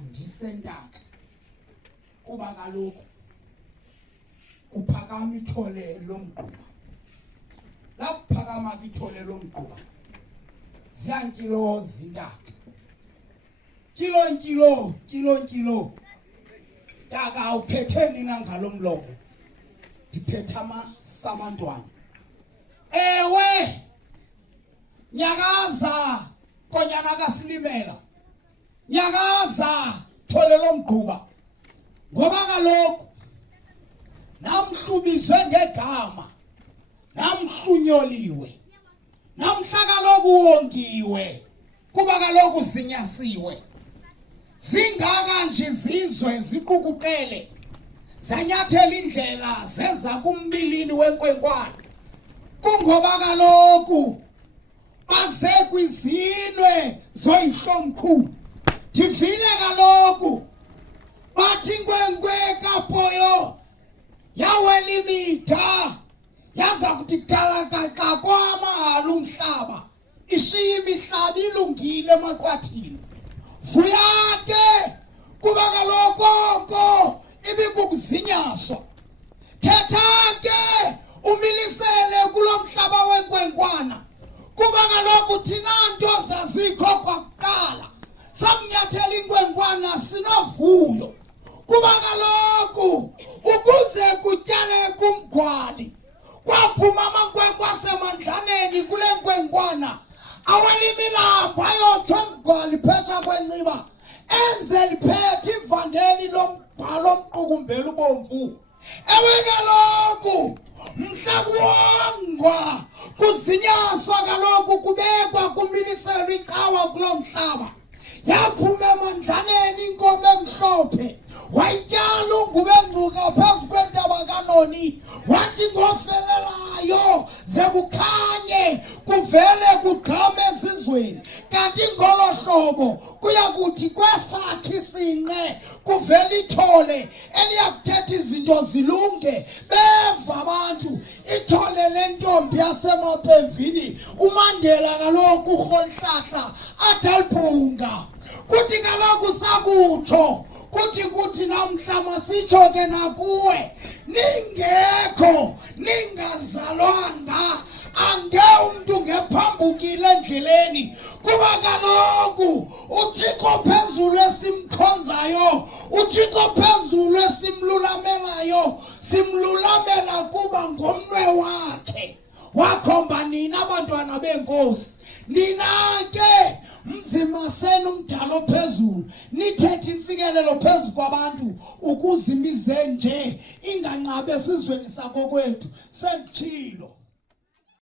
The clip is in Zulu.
ndisentaka kuba kaloku kuphakama ithole lomgquba lapho phakama ithole lomgquba ziyankilo zintaka kilo taka uphetheni nangalomlomo ndiphethe samantwana ewe nyakaza konyana kasilimela nyakaza thole lomgquba ngoba kaloku namhlubiswe ngegama namhlunyoliwe namhla kaloku wongiwe kuba kaloku zinyasiwe zingaka nje izizwe ziqukuqele zanyathela indlela zeza kuMbilini weNkwenkwana kungoba kaloku baze kwizinwe zoyihlomkhulu ndivile kaloku bathi Nkwenkwe kaPoyo yawelimida yaza kuthi galakaxa kwamahalo umhlaba ishiya imihlaba ilungile emaqwathini vuya ke kuba kaloku ibikukuzinyaswa thetha ke umilisele kulomhlaba weNkwenkwana kuba kaloku thina nto zazikho kwakuqala sakunyathela iNkwenkwana sinovuyo kuba kaloku ukuze kutyale kumgwali kwaphuma amankwenkwe asemandlaneni kule Nkwenkwana awalimilambo ayotho mgwali phesha kwenciba enze liphethe ivangeli lombhalo omqukumbela ubomvu ewe kaloku mhlakuwongwa kuzinyaswa kaloku kubekwa kumilisela icawa kulo mhlaba yaphuma emandlaneni inkomo emhlophe wayityala ungube ngcuka phezu kwentaba kaNoni wathi ngofelelayo ze kukhanye kuvele kugqame ezizweni kanti ngolo hlobo kuyakuthi kwesakhe isinqe kuvele ithole eliyakuthetha izinto zilunge beva abantu ithole lentombi yasemapemvini uMandela kaloku urholihlahla adalibhunga kuthi kaloku sakutsho kuthi namhla masitsho ke nakuwe ningekho ningazalwanga ange umuntu ngephambukile endleleni kuba kaloku uThixo phezulu esimkhonzayo uThixo phezulu esimlulamelayo simlulamela kuba ngomnwe wakhe wakhomba nina abantwana benkosi nina ke mzima senu umdalo phezulu nithethe insikelelo phezulu kwabantu ukuze imize nje inganqabe esizweni sakokwethu sentshilo